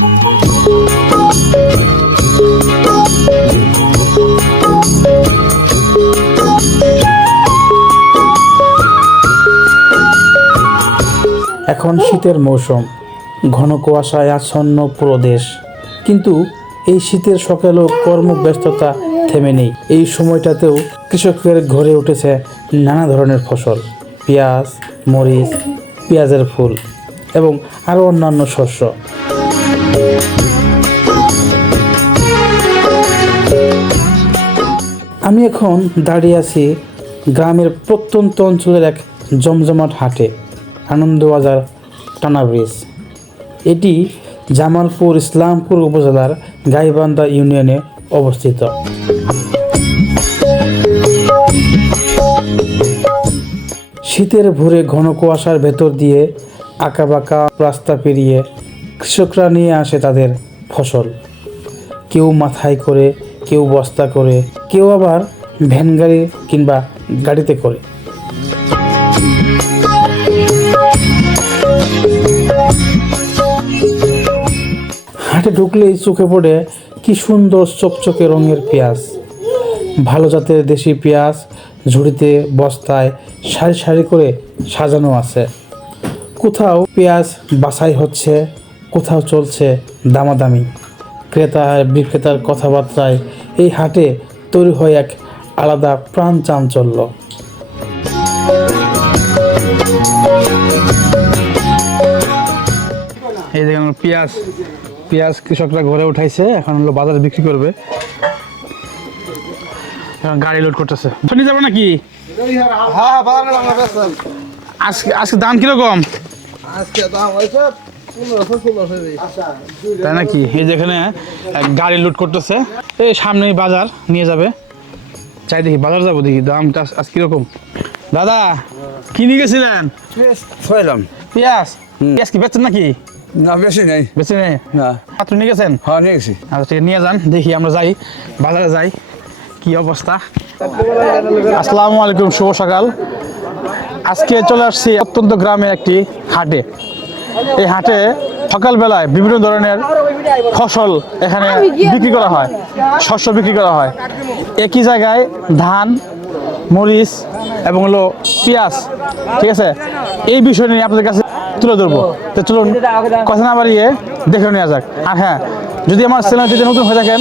এখন শীতের মৌসুম। ঘন কুয়াশায় আচ্ছন্ন পুরো দেশ। কিন্তু এই শীতের সকালেও কর্মব্যস্ততা থেমে নেই। এই সময়টাতেও কৃষকের ঘরে উঠেছে নানা ধরনের ফসল। পেঁয়াজ, মরিচ, পেঁয়াজের ফুল এবং আরও অন্যান্য শস্য। আমি এখন দাঁড়িয়ে আছি গ্রামের প্রত্যন্ত অঞ্চলের এক জমজমাট হাটে, আনন্দবাজার টানা ব্রিজ। এটি জামালপুর ইসলামপুর উপজেলার গাইবান্ধা ইউনিয়নে অবস্থিত। শীতের ভোরে ঘন কুয়াশার ভেতর দিয়ে আঁকাবাঁকা রাস্তা পেরিয়ে কৃষকরা নিয়ে আসে তাদের ফসল। কেউ মাথায় করে কেউ বস্তা করে, কেউ আবার ভ্যান গাড়ি কিংবা গাড়িতে করে। হাটে ঢুকলেই চোখে পড়ে কি সুন্দর চকচকে রঙের পেঁয়াজ। ভালো জাতের দেশি পেঁয়াজ ঝুড়িতে, বস্তায় সারি সারি করে সাজানো আছে। কোথাও পেঁয়াজ বাছাই হচ্ছে, কোথাও চলছে দামাদামি। ক্রেতা বিক্রেতার কথাবার্তায় এই হাটে তৈরি হয় এক আলাদা প্রাণ চাঞ্চল্য। এই দেখুন পেঁয়াজ। পেঁয়াজ কৃষকরা ঘরে উঠাইছে এখন হলো বাজারে বিক্রি করবে। এখন গাড়ি লোড করতেছে। শুনি যাব নাকি? হ্যাঁ আজকে আজকে দাম কীরকম? আজকে দাম হয়েছে তাই নাকি? এই যেখানে গাড়ি লোড করতেছে। এই সামনেই বাজার নিয়ে যাবে। চাই দেখি বাজার যাব দেখি দামটা আজ কীরকম? দাদা কি নিয়ে গেছিলেন? ছয়লাম। পেঁয়াজ। পেঁয়াজ কি বেচছেন নাকি? না বেশি নেই। বেচে নেই? না। মাত্র নিয়ে গেছেন? হ্যাঁ নিয়ে গেছি। আচ্ছা ঠিক নিয়ে যান দেখি আমরা যাই বাজারে যাই কি অবস্থা। আসসালামু আলাইকুম শুভ সকাল। আজকে চলে আসছি অত্যন্ত গ্রামের একটি হাটে। এই হাটে সকালবেলায় বিভিন্ন ধরনের ফসল এখানে বিক্রি করা হয়। শস্য বিক্রি করা হয়। একই জায়গায় ধান মরিচ এবং হলো পেঁয়াজ ঠিক আছে? এই বিষয় নিয়ে আপনাদের কাছে তুলে ধরবো। তো চলুন কথা না বাড়িয়ে দেখে নেওয়া যাক। আর হ্যাঁ যদি আমার চ্যানেলটিতে নতুন হয়ে থাকেন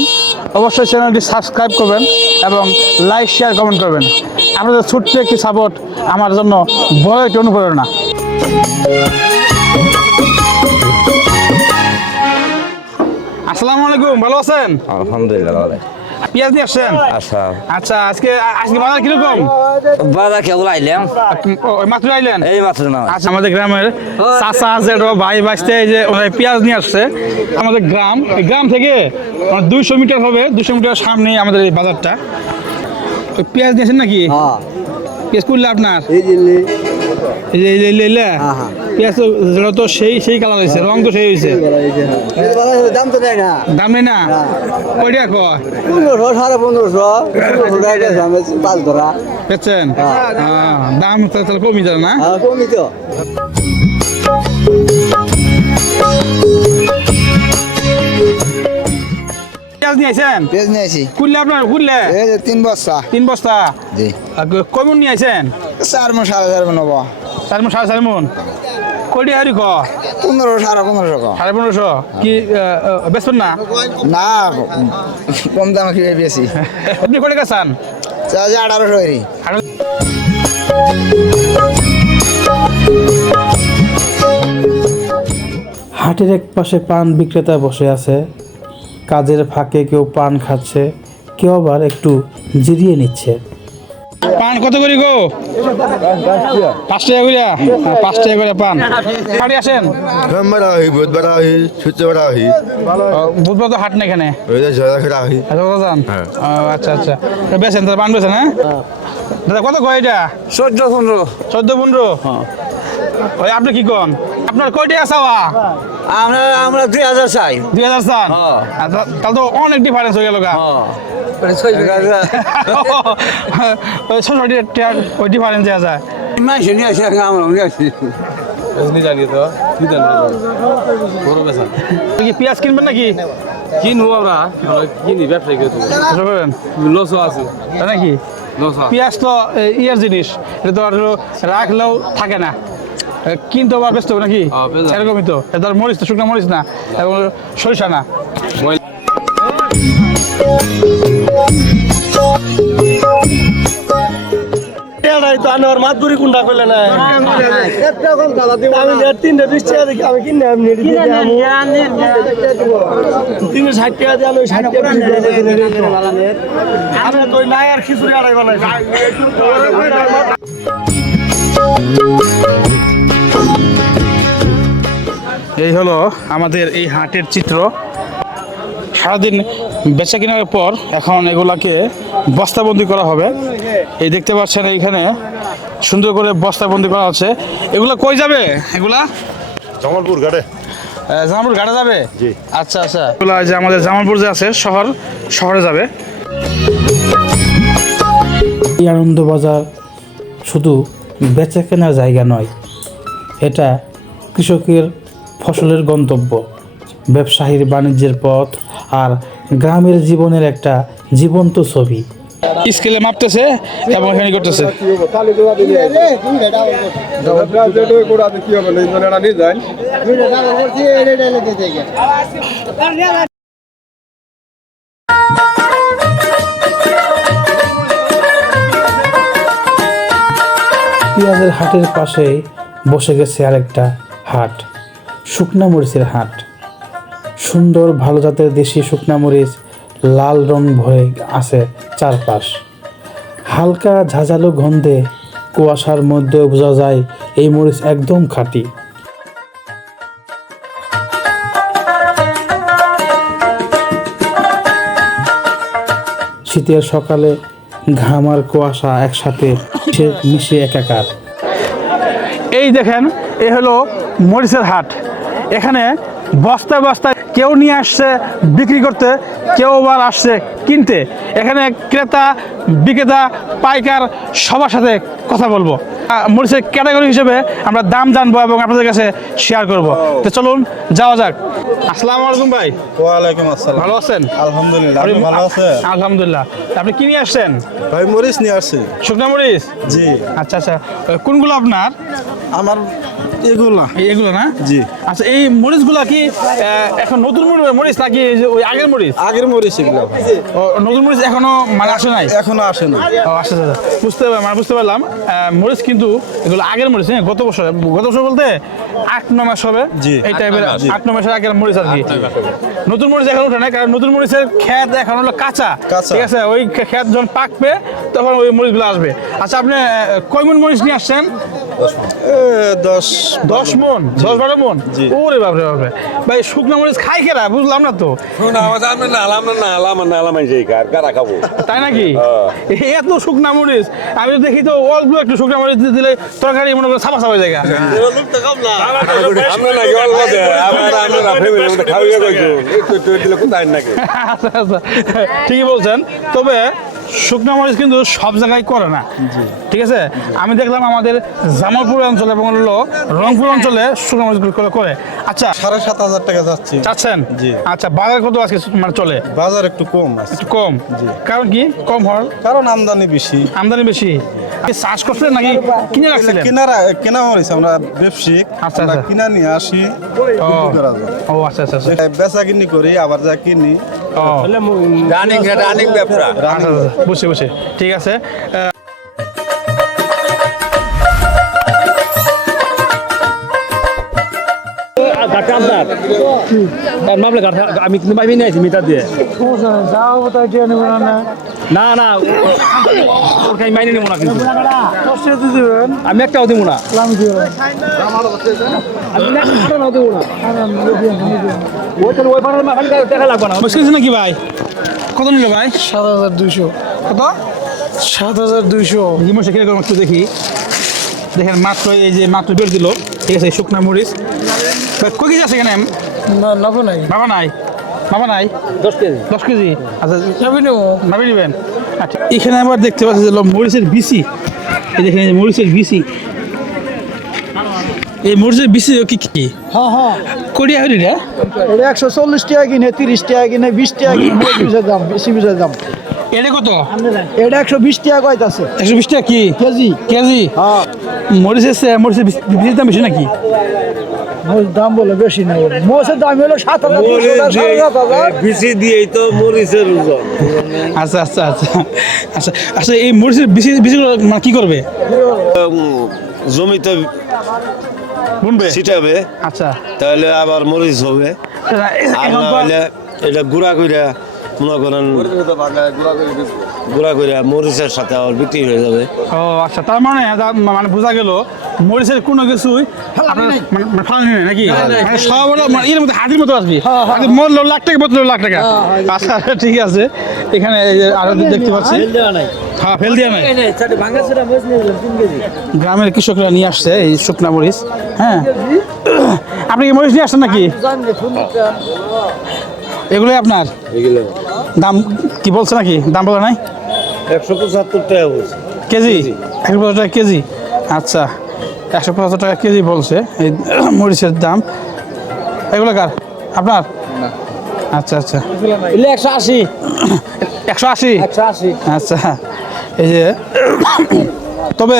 অবশ্যই চ্যানেলটি সাবস্ক্রাইব করবেন এবং লাইক শেয়ার কমেন্ট করবেন। আপনাদের ছোট্ট একটি সাপোর্ট আমার জন্য বড় একটি অনুপ্রেরণা। আসসালামু আলাইকুম ভালো আছেন? আলহামদুলিল্লাহ ভালো পেঁয়াজ নিয়ে আসছেন? আচ্ছা। আচ্ছা আজকে আজকে বাজার কীরকম? বাজার কেবল আইলাম ও, মাত্র আইলেন? এই মাত্র না। আচ্ছা আমাদের গ্রামের চাচা জেঠো ভাই বাঁচতে এই যে পেঁয়াজ নিয়ে আসছে আমাদের গ্রাম এই গ্রাম থেকে দুইশো মিটার হবে দুশো মিটার সামনে আমাদের এই বাজারটা। ওই পেঁয়াজ নিয়েছেন নাকি? হ্যাঁ। পেঁয়াজ করলে আপনার? এই যে এই যে- পেঁয়াজ যেটা তো সেই সেই কালার হয়েছে রং তো সেই হয়েছে। দাম তো দেয় না দাম নেই না? কয় কয়? পনেরোশো সাড়ে পনেরোশো পনেরোশো টাকা গেছে আমি পাঁচ ধরা পেয়েছেন দাম তাহলে কমই যাবে না? কমি তো পেঁয়াজ নিয়েছি কুললে আপনার কুললে এই যে তিন বস্তা। তিন বস্তা? জি। কমন নিয়ে আসেন চার মন সাড়ে চার মন হব চার মন সাড়ে চার মন। কয়টি হারি ক? পনেরো সাড়ে পনেরোশো কম সাড়ে পনেরোশো? কি বেসবেন না? না কম দামে কি বেশি আপনি কয়টা গেছেন আঠারোশো এরি। হাটের এক পাশে পান বিক্রেতা বসে আছে। কাজের ফাঁকে কেউ পান খাচ্ছে কেউ আবার একটু জিরিয়ে নিচ্ছে। পান কত করি গো? পাঁচ টাকা করিয়া হ্যাঁ, পাঁচ টাকা করে পান। বাড়ি আসেন? সোমবার আহি বুধবার আহি শুক্রবার আহি। বুধবার তো হাট না এখানে। আহি। আচ্ছা হ্যাঁ। ও, আচ্ছা আচ্ছা। বেছেন তাহলে পান বেছেন হ্যাঁ? দাদা কত কয় এটা? চোদ্দ পনেরো। চোদ্দ পনেরো? আপনি কি কন? আপনার কয়টা আসাওয়া আমরা আমরা দুই হাজার চাই। দুই হাজার চান হ্যাঁ। আচ্ছা, তাহলে তো অনেক ডিফারেন্স হয়ে গেল গা। ওই ডিফারেন্স দেওয়া যায়। মাসে নিয়ে আসি আমরা নিয়ে আসি। জানি তো কি জানি বড় বেচা। কি পেঁয়াজ কিনবেন নাকি? কিনবো আমরা কিনি ব্যবসায়ী লসও আছে। তাই নাকি? লস পেঁয়াজ তো ইয়ার জিনিস। এটা তো আর রাখলেও থাকে না। কিনতে আবার ব্যস্ত হবে নাকি। এরকমই তো। আর মরিচ তো শুকনো মরিচ না এবং সরিষা না। তো খিচুড়ি আড়াই বানাই এই হলো আমাদের এই হাটের চিত্র। সারাদিন বেচা কেনার পর এখন এগুলাকে বস্তাবন্দি করা হবে। এই দেখতে পাচ্ছেন এইখানে সুন্দর করে বস্তাবন্দি করা আছে। এগুলা কই যাবে? এগুলা? জামালপুর ঘাটে। জামালপুর ঘাটে যাবে? আচ্ছা আচ্ছা। এগুলা যে আমাদের জামালপুর যে আছে শহর শহরে যাবে। এই আনন্দবাজার শুধু বেচা কেনার জায়গা নয় এটা কৃষকের ফসলের গন্তব্য। ব্যবসায়ীর বাণিজ্যের পথ আর গ্রামের জীবনের একটা জীবন্ত ছবি। স্কেলে মাপতেছে এবং এখানে করতেছে। পেঁয়াজের হাটের পাশে বসে গেছে আরেকটা হাট, শুকনা মরিচের হাট। সুন্দর ভালো জাতের দেশি শুকনা মরিচ, লাল রং ভরে আছে চারপাশ। হালকা ঝাঁঝালো গন্ধে কুয়াশার মধ্যেও বোঝা যায় এই মরিচ একদম খাঁটি। শীতের সকালে ঘাম আর কুয়াশা একসাথে মিশে একাকার। এই দেখেন এ হলো মরিচের হাট। এখানে বস্তায় বস্তায় কেউ নিয়ে আসছে বিক্রি করতে কেউ আবার আসছে কিনতে। এখানে ক্রেতা বিক্রেতা পাইকার সবার সাথে কথা বলব। মরিচের ক্যাটাগরি হিসেবে আমরা দাম জানব এবং আপনাদের কাছে শেয়ার করব। তো চলুন যাওয়া যাক। আসসালামু আলাইকুম ভাই। ওয়ালাইকুম আসসালাম। ভালো আছেন? আলহামদুলিল্লাহ আপনি ভালো আছেন? আলহামদুলিল্লাহ। আপনি কি নিয়ে আসছেন? ভাই মরিচ নিয়ে আসছি। শুকনা মরিচ? জি। আচ্ছা আচ্ছা। কোনগুলো আপনার? আমার এগুলা। না? জি। আচ্ছা এই মরিচগুলা কি এখন নতুন মরি- মরিচ নাকি ওই আগের মরিচ? আগের মরিচ এগুলো। ও, নতুন মরিচ এখনও মানে আসে নাই? এখনও আসে না আচ্ছা বুঝতে পারলাম মানে বুঝতে পারলাম। মরিচ কিন্তু এগুলো আগের মরিচ হ্যাঁ গত বছর গত বছর বলতে আট ন মাস হবে। জি। এই টাইপের আট ন মাসের আগের মরিচ আর কি। নতুন মরিচ এখন ওঠে না কারণ নতুন মরিচের খেত এখন হলো কাঁচা। ঠিক আছে ওই খেত যখন পাকবে তখন ওই মরিচগুলো আসবে। আচ্ছা আপনি আহ, কয় মন মরিচ নিয়ে আসছেন? দশ দশ মন? দশ বারো মন? ওরে বাপরে বাপরে। ভাই শুকনো মরিচ খাই খেলা বুঝলাম না তো। তাই নাকি? এত শুকনা মরিচ। আমি দেখি তো অল্প একটু শুকনা মরিচ দিলে তরকারি মনে করে সাফা সাফা জায়গা ঠিকই বলছেন। তবে শুকনা মরিচ কিন্তু সব জায়গায় করে না। ঠিক আছে? আমি দেখলাম আমাদের জামালপুর অঞ্চলে এবং হলো রংপুর অঞ্চলে শুকনা মরিচগুলো করে- করে। আচ্ছা। সাড়ে সাত হাজার টাকা যাচ্ছি। চাচ্ছেন? জি। আচ্ছা বাজার কত আজকে মানে চলে? বাজার একটু কম আছে। একটু কম। কারণ কি? কম হওয়ার? কারণ আমদানি বেশি। আমদানি বেশি। আপনি চাষ করছিলেন নাকি কিনে রাখছিলেন? কেনারা কেনা মরিচ আমরা ব্যবসায়িক। আচ্ছা, আচ্ছা। কিনা নিয়ে আসি। ও আচ্ছা আচ্ছা আচ্ছা। বেচা কিনি করি আবার যা কিনি। রানিং রানিং ব্যবসা। বসে বসে। ঠিক আছে গাঠটা আপনার? তার মামলা গাঠা আমি কিন্তু পাইবি নাই মিটার দিয়ে। না না ওর আমি মাইনে নেব না কিন্তু। আমি একটাও দেবো না। না। দেখা লাগবে মুশকিল নাকি ভাই? কত নিল ভাই? সাত হাজার দুইশো। কত? সাত হাজার দুইশো। দেখি। দেখেন মাত্র এই যে মাত্র বের দিল। ঠিক আছে শুকনা মরিচ। কয় কেজি আছে এখানে? না নাবো নাই। বাবা নাই? বাবা নাই? দশ কেজি। দশ কেজি? আচ্ছা নাবি নেব। ভাবি নেবেন। আচ্ছা এখানে আবার দেখতে পাচ্ছি যে মরিচের বিসি এই দেখেন মরিচের বিসি এই মরিচের বিশি কি কি? হ্যাঁ হ্যাঁ। করিয়া হরি রে এটা একশো চল্লিশ টাকা কিনে তিরিশ টাকা কিনে বিশ টাকা কিনে মরিচ দাম বেশি বিষের দাম। এটা কত? এটা একশো বিশ টাকা কয়তাছে একশো বিশ টাকা কি? কেজি। কেজি? হ্যাঁ। মরিচের মরিচের বিশ- দাম বেশি নাকি? দাম বলে বেশি নেই। মোষের দাম হলো সাত হাজার বিসি দিয়েই তো মরিচের ওজন। আচ্ছা আচ্ছা আচ্ছা আচ্ছা আচ্ছা এই মরিচের বিশি বিশিগুলো মানে কি করবে? জমিতে বুনবে? ছিটাবে। আচ্ছা। তাহলে আবার মরিচ হবে। আর না এটা গুঁড়া কইরা মনে করেন গুঁড়া কইরা মরিচের সাথে আবার বিক্রি হয়ে যাবে। ও আচ্ছা তার মানে তার মানে বোঝা গেল মরিচের কোনো কিছুই মানে মানে ফালানি নেই নাকি? মানে সব এর মধ্যে হাতির মতো আসবে হাতি মরলো লাখ টাকা লাখ টাকা। আচ্ছা ঠিক আছে। এখানে আরও দেখতে পাচ্ছি। হ্যাঁ ফেল দিয়া নাই। গ্রামের কৃষকরা নিয়ে আসছে এই শুকনা মরিচ। হ্যাঁ। আপনি কি মরিচ নিয়ে আসছেন নাকি? এগুলোই আপনার? দাম কি বলছে নাকি? দাম বলে নাই? একশো পঁচাত্তর টাকা কেজি। একশো পঁচাত্তর টাকা কেজি? আচ্ছা। একশো পঁচাত্তর টাকা কেজি বলছে। এই মরিচের দাম। এগুলো কার? আপনার? আচ্ছা আচ্ছা। একশো আশি। একশো আশি? একশো আশি। আচ্ছা। এই যে তবে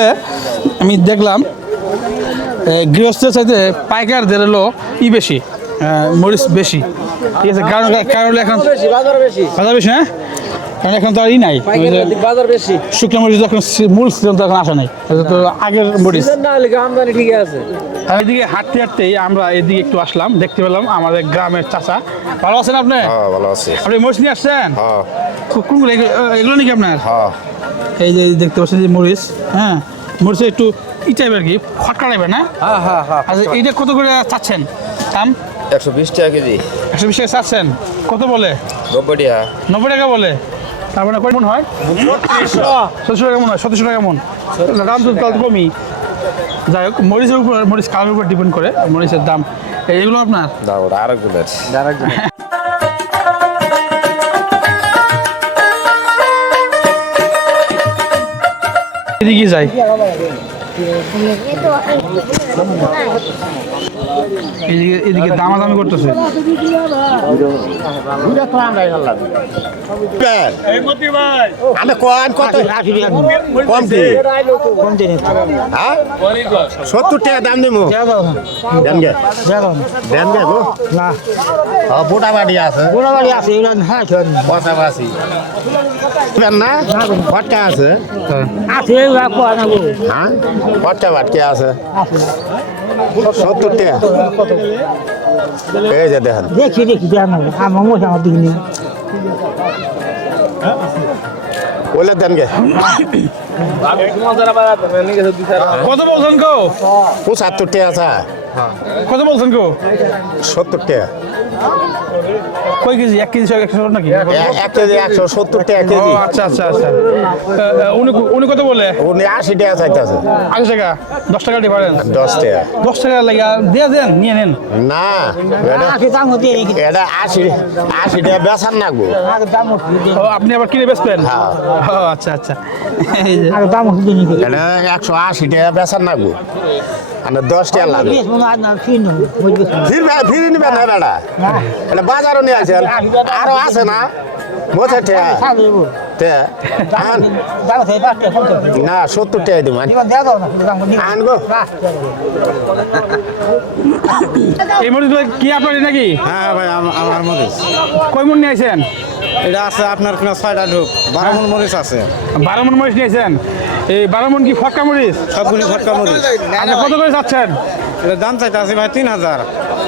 আমি দেখলাম গৃহস্থের চাইতে পাইকারদের হলো ই বেশি মরিচ বেশি। ঠিক আছে কারণ কারণ এখন বাজার বেশি। বাজার বেশি হ্যাঁ? কারণ এখন তো আর ই নাই। বাজার বেশি। শুকনো মরিচ সি- মূল সিজন তো এখন আসা নাই। তো আগের মরিচ। না হলে আমদানি ঠিক আছে? আর এদিকে হাঁটতে হাঁটতেই আমরা এদিকে একটু আসলাম দেখতে পেলাম আমাদের গ্রামের চাচা। ভালো আছেন আপনি? হ্যাঁ ভালো আছে। আপনি মরিচ নিয়ে আসছেন? হ্যাঁ। কোনগুলো? এগুলো নাকি আপনার? হ্যাঁ। এই যে দেখতে পাচ্ছেন যে মরিচ হ্যাঁ? মরিচের একটু ই টাইপের কি খটকা টাইপের না? হ্যাঁ হ্যাঁ হ্যাঁ আচ্ছা এইটা কত করে চাচ্ছেন? দাম? একশো বিশ টাকা কেজি। একশো বিশ টাকা চাচ্ছেন। কত বলে? নব্বই টাকা। নব্বই টাকা বলে? তার মানে কেমন হয়? সত্তর টাকা কেমন হয় সতেরোশো টাকা মন। দাম তো তাহলে কমই। যাই হোক মরিচের উপর মরিচ কামের উপর ডিপেন্ড করে মরিচের দাম। এইগুলো আপনার? এদিকে যাই। এদিকে এদিকে দামাদামি করতেছে। আমি কোন কত? কম হ্যাঁ? সত্তর টাকা দাম দিব। দেন গে। দেন গে গো। হ্যাঁ বোটা বাড়ি আছে। বোটা বাড়ি আছে। বাসি না ফটকা আছে হ্যাঁ? ফটকা বাটকে আছে। সত্তর টাকা। এই যে দেখেন। দেখি দেখি আমার মশা আমার দিকে নিয়ে দেন গে। কত বলছেন গো? পঁচাত্তর টাকা আছে। কত বলছেন গো? সত্তর টাকা। কয় কেজি? এক কেজি একশো নাকি? এক কেজি একশো সত্তর টাকা ও কেজি আচ্ছা আচ্ছা। আচ্ছা উনি উনি কত বলে? উনি আশি টাকা চাইতেছে। আশি টাকা? দশ টাকা ডিফারেন্স দশ টাকা। দশ টাকা লাগে দিয়ে দেন নিয়ে নেন। না এটা- এটা আশি আশি টাকা বেচার নাগবো ও আপনি আবার কিনে বেচবেন? হ্যাঁ। ও আচ্ছা আচ্ছা। এটা একশো আশি টাকা বেচার নাগবো আর দশ টাকা লাগবে। ফিরবে। ফিরে নিবে না বেড়া। এটা বাজারও নিয়ে আসেন আরও আছে না? বসে সত্তর টাকা দিব আনগো এই মরিচগুলো কি আপনার নাকি? হ্যাঁ ভাই আমার মরিচ। কয় মন নিয়ে এটা আছে আপনার কোনো ছয়টা ঢুক। বারো মন মরিচ আছে। বারো মন মরিচ নিয়েছেন এই বারো মন কি ফক্কা মরিচ? সবগুলি ফটকা মরিচ। আপনি কত করে চাচ্ছেন এটা দাম চাইতে আছে ভাই তিন হাজার।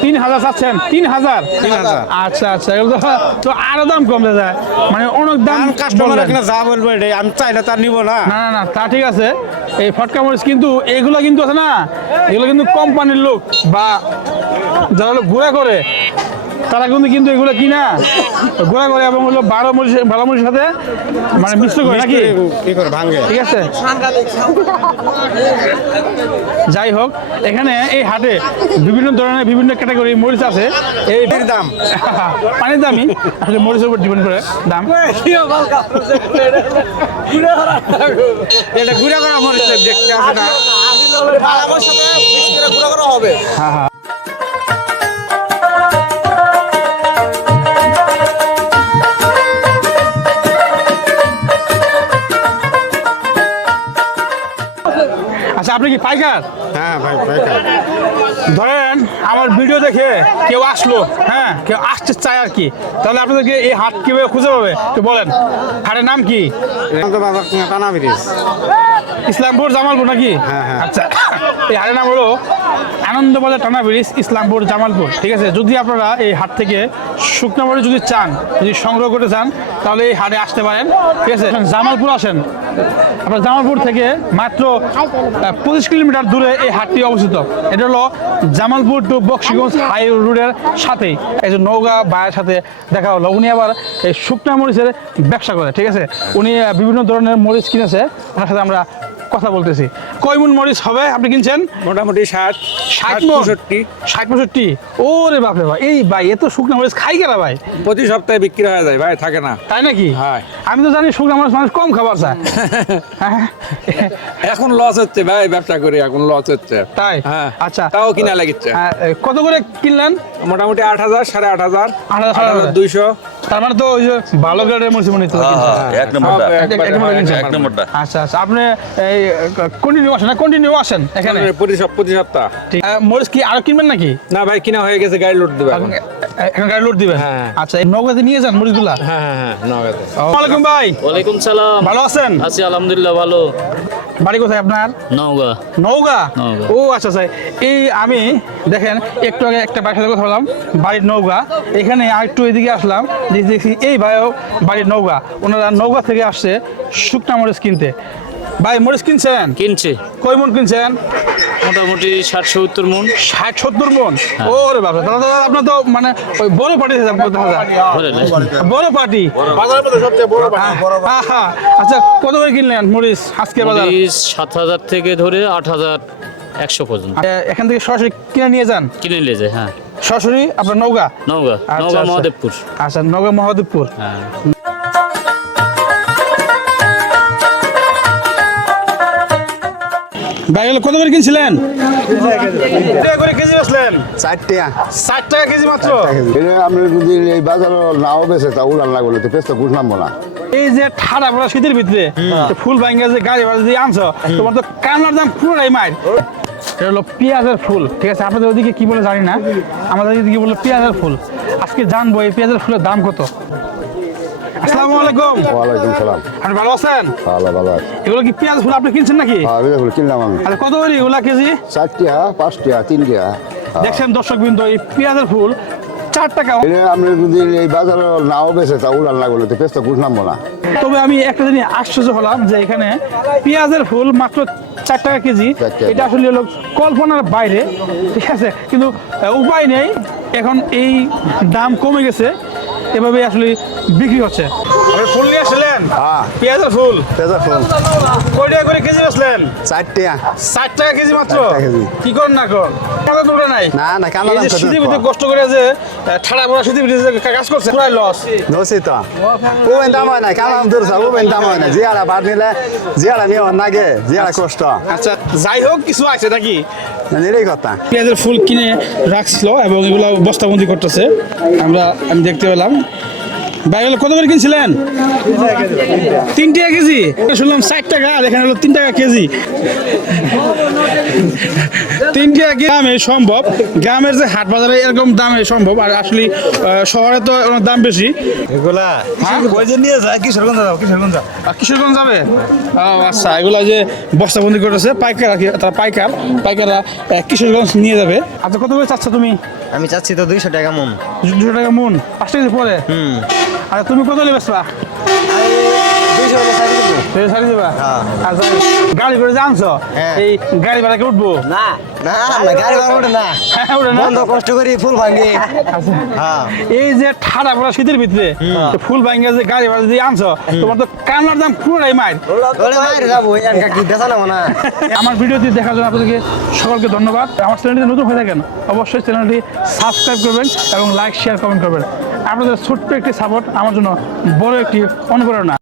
তিন হাজার চাচ্ছেন? তিন হাজার? তিন হাজার। আচ্ছা আচ্ছা এগুলো তো- আরও দাম কমে যায় মানে অনেক দাম কাস্টমার এখানে যা বলব এটাই আমি চাইলে তার নিব না। না না না তা ঠিক আছে। এই ফটকা মরিচ কিন্তু এগুলো কিন্তু আছে না এগুলো কিন্তু কোম্পানির লোক বা যারা লোক ঘুরে করে তারা কিন্তু কিন্তু এগুলো কিনা? ঘোরা করে এবং হলো বারো মরিচ বারো মরিচের সাথে মানে মিশ্র করে নাকি? ভাঙে। ঠিক আছে। যাই হোক এখানে এই হাটে বিভিন্ন ধরনের বিভিন্ন ক্যাটাগরি মরিচ আছে। এই দাম। পানির দামই আসলে মরিচের উপর ডিপেন্ড করে দাম। এটা ঘুরে করা মরিচ দেখতে আছে না। হ্যাঁ হ্যাঁ। আপনি কি পাইকার? হ্যাঁ ভাই পাইকার। ধরেন আমার ভিডিও দেখে কেউ আসলো হ্যাঁ কেউ আসতে চায় আর কি তাহলে আপনাদেরকে এই হাট কীভাবে খুঁজে পাবে? একটু বলেন। হাটের নাম কি? ইসলামপুর জামালপুর নাকি? হ্যাঁ, হ্যাঁ। আচ্ছা এই হাটের নাম হলো আনন্দবাজার, টানা ব্রিজ, ইসলামপুর, জামালপুর। ঠিক আছে? যদি আপনারা এই হাট থেকে শুকনো মরিচ যদি চান, যদি সংগ্রহ করতে চান, তাহলে এই হাটে আসতে পারেন। ঠিক আছে? জামালপুর আসেন। আপনার জামালপুর থেকে মাত্র পঁচিশ কিলোমিটার দূরে এই হাটটি অবস্থিত। এটা হলো জামালপুর টু বক্সিগঞ্জ হাই রোডের সাথেই। এই যে নৌকা বায়ের সাথে দেখা হলো। উনি আবার এই শুকনা মরিচের ব্যবসা করে, ঠিক আছে? উনি বিভিন্ন ধরনের মরিচ কিনেছে। ওনার সাথে আমরা কথা বলতেছি। কয় মন মরিচ হবে? আপনি কিনছেন? মোটামুটি ষাট ষাট পঁয়ষট্টি। ষাট পঁয়ষট্টি? ওরে বাপরে ভাই এই ভাই এত শুকনা মরিচ খাই কেনা ভাই? প্রতি সপ্তাহে বিক্রি হয়ে যায় ভাই থাকে না। তাই নাকি? হ্যাঁ। আমি তো জানি শুকনা মরিচ মানুষ কম খাবার চায়। হ্যাঁ এখন লস হচ্ছে ভাই ব্যবসা করে এখন লস হচ্ছে। তাই? হ্যাঁ আচ্ছা। তাও কিনা লাগিচ্ছে। আহ, কত করে কিনলেন? মোটামুটি আট হাজার সাড়ে আট হাজার, আট হাজার। দুইশো। তার মানে তো ওই যে ভালো গ্রেডের মরিচ মনে এক নম্বরটা। এক। এক নম্বরটা আচ্ছা আচ্ছা আপনি এই কন্টিনিউ আসেন কন্টিনিউ আসেন এখানে। প্রতি প্রতি সপ্তাহ। মরিচ কি আরও কিনবেন নাকি? না ভাই কিনা হয়ে গেছে গাড়ি লোড দেবে এখন গাড়ি লোড দিবেন? হ্যাঁ। আচ্ছা নিয়ে যান মরিচগুলা হ্যাঁ হ্যাঁ হ্যাঁ ওয়ালাইকুম ভাই। ওয়ালাইকুম সালাম। ভালো আছেন? আছি আলহামদুলিল্লাহ ভালো। বাড়ি কোথায় আপনার? নওগা। নৌকা নওগাঁ। ও আচ্ছা আচ্ছা। এই আমি দেখেন একটু আগে একটা বাসার সাথে কথা বললাম বাড়ির নৌকা এখানে আর একটু এদিকে আসলাম দেখি এই ভাইও বাড়ির নৌকা ওনারা নৌকা থেকে আসছে শুকনা মরিচ কিনতে। ভাই মরিচ কিনছেন? কিনছে। কয় মন কিনছেন? মোটামুটি ষাট সত্তর মন। ষাট সত্তর মন? ওরে বাবা তাহলে তো আপনার তো মানে ওই বড় পার্টি বড় পার্টি। বাজারের মধ্যে সবচেয়ে বড় পাখি, আচ্ছা কত করে কিনলেন মরিচ আজকে বাজার? মরিচ সাত হাজার থেকে ধরে আট হাজার একশো পর্যন্ত। এখান থেকে সরাসরি কিনে নিয়ে যান? কিনে নিয়ে যায় হ্যাঁ। সরাসরি আপনার নৌকা নওগা। আচ্ছা, নওগা আচ্ছা। মহাদেবপুর। আচ্ছা নগর মহাদেবপুর। হ্যাঁ। বাইরে কত করে কিনছিলেন? টাকা করে কেজি বেচলেন। চারটিয়া। ষাট টাকা কেজি মাত্র। আমরা যদি এই বাজারে নাও বেছে তা উড়ান লাগল তো পেস্তা বুঝলাম না। এই যে ঠাডা পড়া শীতের ভিতরে ফুল ভাঙ্গা যে গাড়ি ভাড়া দিয়ে আনছো তোমার তো কামলার দাম পুরোটাই এটা হলো পেঁয়াজের ফুল ঠিক আছে? আপনাদের ওদিকে কি বলে জানি না আমাদের এদিকে বলে পেঁয়াজের ফুল। আজকে জানব এই পেঁয়াজের ফুলের দাম কত। আসসালামু আলাইকুম। ওয়ালাইকুম সালাম। আপনি ভালো আছেন? ভালো ভালো আছে। এগুলো কি পেঁয়াজ ফুল আপনি কিনছেন নাকি? আমি দেখুন কিনলাম আমি। আচ্ছা কত করে এগুলা কেজি? চারটিয়া পাঁচটিয়া তিনটিয়া দেখছেন দর্শক বিন্দু এই পেঁয়াজের ফুল চার টাকা। আমরা যদি এই বাজারে নাও বেছে তা উড়ান লাগল তো পেস্তা বুঝলাম না। তবে আমি একটা জিনিস আশ্চর্য হলাম যে এখানে পেঁয়াজের ফুল মাত্র চার টাকা কেজি। এটা আসলে হলো কল্পনার বাইরে ঠিক আছে? কিন্তু উপায় নেই। এখন এই দাম কমে গেছে। এভাবে আসলে বিক্রি হচ্ছে। আপনি ফুল নিয়ে আসলেন? হ্যাঁ। পেঁয়াজের ফুল? পেঁচা ফুল। কয় টাকা করে কেজি আসলেন ষাট টাকা। কেজি মাত্র? ষাট টাকা কেজি। কি করেন না করেন কাদা তোলা নাই? না না কালো এই যে শীতের ভিতরে কষ্ট করে যে ঠাড়া পড়া শীতের ভিতরে যে কাজ করছে পুরাই লস নসি তো। ও বেন দাম হয় না কালাম দূর ও বেন দাম হয় না জিয়ারা বাদ নিলে জিয়ারা নিয়ে নাগে জিয়ারা কষ্ট। আচ্ছা যাই হোক কিছু আছে নাকি? এটাই কথা। পেঁয়াজের ফুল কিনে রাখছিল এবং এগুলো বস্তাবন্দি করতেছে। আমরা আমি দেখতে পেলাম। বাইরে কত করে কিনছিলেন? তিন টাকা কেজি শুনলাম ষাট টাকা আর এখানে হলো তিন টাকা কেজি। তিন টাকা কেজি দামে সম্ভব। গ্রামের যে হাট বাজারে এরকম দামে সম্ভব আর আসলে শহরে তো দাম বেশি। এগুলা নিয়ে যায় কিশোরগঞ্জ যাও কিশোরগঞ্জ আর কিশোরগঞ্জ যাবে? ও আচ্ছা এগুলো যে বস্তাবন্দি করতেছে পাইকার আর কি তারা পাইকার। পাইকাররা কিশোরগঞ্জ নিয়ে যাবে। আচ্ছা কত করে চাচ্ছ তুমি? আমি চাচ্ছি তো দুইশো টাকা মন। দুশো টাকা মন? পাঁচ কেজি পরে? আর তুমি কত নেবে বেচবা ছাড়ি আচ্ছা গাড়ি করে জানছো হ্যাঁ। এই গাড়ি ভাড়া উঠবো? না। না না গাড়ি ভাড়া ওঠে না। হ্যাঁ উঠে না। বন্ধ কষ্ট করি ফুল ভাঙ্গি আচ্ছা। হ্যাঁ। এই যে ঠাডা পড়া শীতের ভিতরে ফুল ভাঙ্গা যে গাড়ি ভাড়া দিয়ে আনছো তোমার তো কামলার দাম পুরোটাই না। আমার ভিডিওটি দেখার জন্য আপনাদেরকে সকলকে ধন্যবাদ। আমার চ্যানেলটি নতুন হয়ে থাকেন অবশ্যই চ্যানেলটি সাবস্ক্রাইব করবেন এবং লাইক শেয়ার কমেন্ট করবেন। আপনাদের ছোট্ট একটি সাপোর্ট আমার জন্য বড় একটি অনুপ্রেরণা।